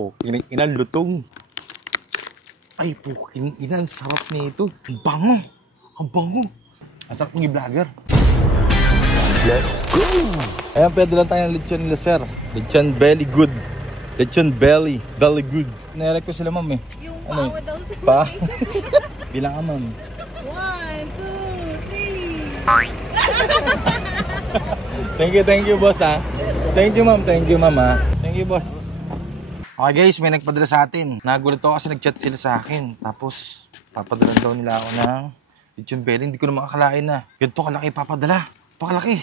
Puking ina, lutong. Ay, puking ina, sarap nito. Ang bango. Ang bango. Ang sarap ng i-vlogger. Let's go! Ayan, pwede lang tayo ng lechon nila, sir. Lechon belly good. Lechon belly good. Nirek ko sila, ma'am, eh. Yung ano, pawa daw sa pa? Bilang ka, ma'am. 1, 2, 3. Thank you, boss, ha. Thank you, ma'am, ha. Thank you, boss. Okay, guys, may nagpadala sa atin. Nagulat ako kasi nag-chat sila sa akin. Tapos, papadala daw nila ako ng lechon belly. Hindi ko na makakalain na. Ganito kalaki papadala. Pakalaki.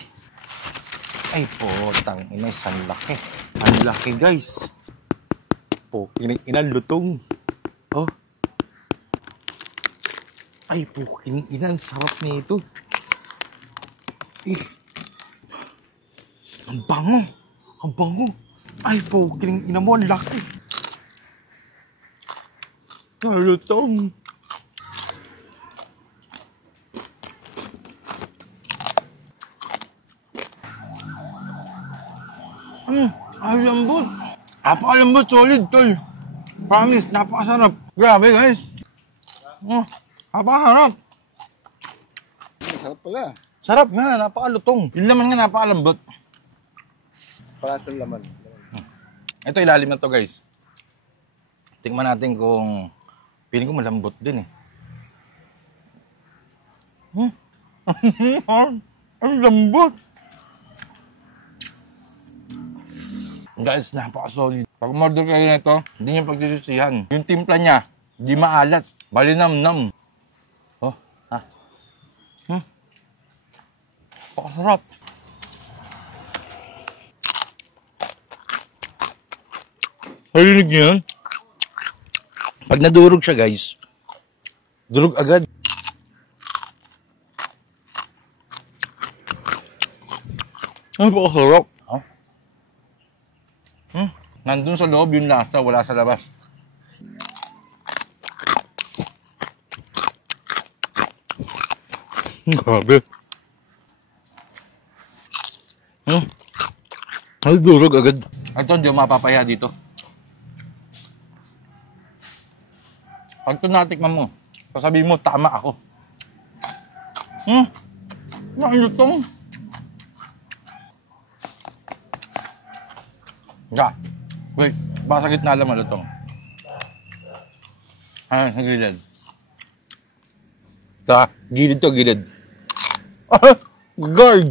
Ay, potang ina, isang laki. Ang laki, guys. Puking ina, lutong. Oh. Ay, puking ina, ang sarap nito. Eh. Ang bango. Ang bango. Ay, puking ina mo, ang laki. Ang lutong. Ay, lambot. Napakalambot, solid, tol. Promise, napakasarap. Grabe, guys. Napakasarap. Sarap pala. Sarap nga, napakalutong. Yung laman nga, napakalambot. Parasol laman. Ito, ilalim na to, guys. Tingnan natin kung piling ko malambot din, eh. Ang lambot. Guys, napaka-solid. Pag umorder kayo nito, hindi niyo pagsisisihan. Yung timpla niya, di maalat. Malinam-nam. Oh, ha? Napakasarap. Narinig niyo yun? Pag nadurog siya, guys, durog agad. Napakasarap. Nandun sa loob yung lasa, wala sa labas. Grabe. Ay, durog agad. Ito, hindi mapapaya dito. Pag ito natikman mo, sasabihin mo, tama ako. Nakilutong. Ja. Wait, baka sa gitna lang malutong. Sa gilid. Gilid to, gilid. Guard!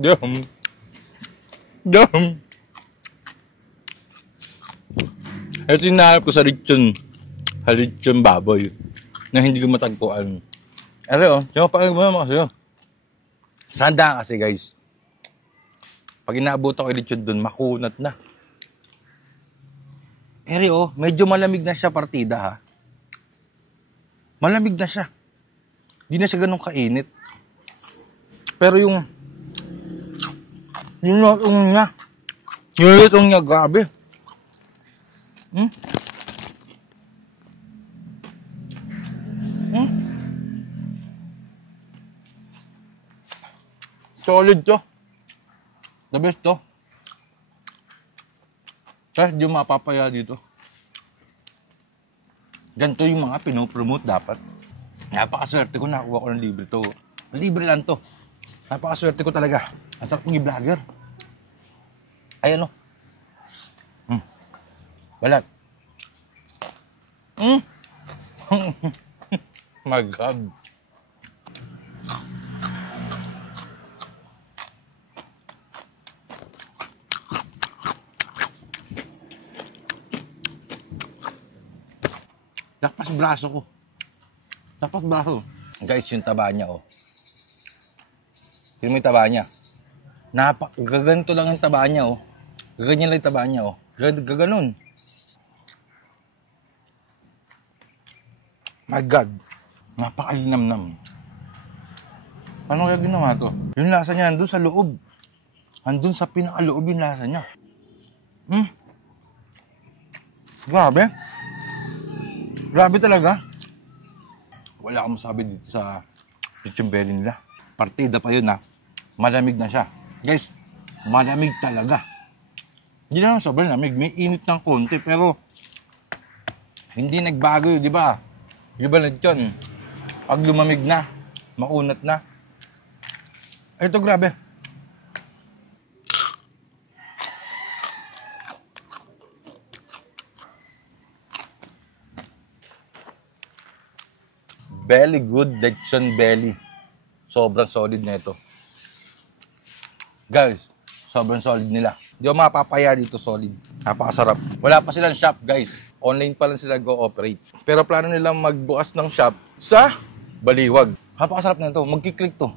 Dam. Ito yung nahanap ko sa lechon. Lechon baboy. Na hindi ko matagpuan. Pero, yung paano mo kasi yun. Sanda kasi, guys. Pag inaabot ako yung lechon dun, makunat na. Pero, medyo malamig na siya partida, ha. Malamig na siya. Hindi na siya ganun kainit. Pero yung lutong niya, grabe. Solid to. The best to. Kasi di mapapaya dito. Ganito yung mga pinopromote dapat. Napakaswerte ko, nakuha ko ng libre to. Libre lang to. Napakaswerte ko talaga. Ang sarap ng i-vlogger. Ay, ano? Balat. My God. Lakpas braso ko. Lakpas braso. Guys, yung taba niya, oh. Tingnan mo yung taba niya. Gaganto lang yung taba niya, oh. Gaganyan lang yung taba niya, oh. Gaganon. My God. Napakalinamnam. Ano kaya ginawa to? Yung lasa niya nandun sa loob. Nandun sa pinakaloob yung lasa niya. Grabe. Grabe talaga. Wala akong masabi dito sa lechon belly nila. Partida pa yun ha. Malamig na siya. Guys, malamig talaga. Hindi naman sobrang lamig. May init ng konti pero hindi nagbago yun, di ba? Iba lechon. Pag lumamig na, maunat na. Ito grabe. Belly good lechon belly. Sobrang solid na ito. Guys, sobrang solid nila. Hindi ako mapapaya dito, solid. Napakasarap. Wala pa silang shop, guys. Online pa lang sila go-operate. Pero plano nilang magbukas ng shop sa Baliwag. Napakasarap na ito. Magkiklik to.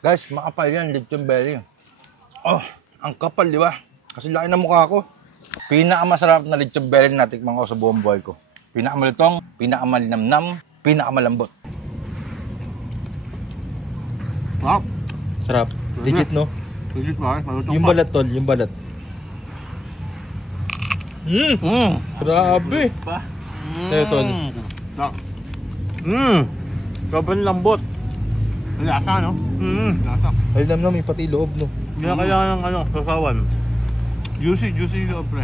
Guys, makapal yan, lechon belly. Oh, ang kapal, di ba? Kasi laki ng mukha ko. Pinakamasarap na lechon belly na natikman ko sa buong buhay ko. Pinakamalutong, pinakamalinamnam, pinakamalambot. Wow. Sarap. Legit, no? Legit ba? Malutong Yung pa. balat, tol. Yung balat. Grabe. Ito, tol. Sobrang lambot. Lasa, no? Lasa. Alam na, may pati loob, no? Hindi na kailangan ng sasawan. Juicy yung loob, pre.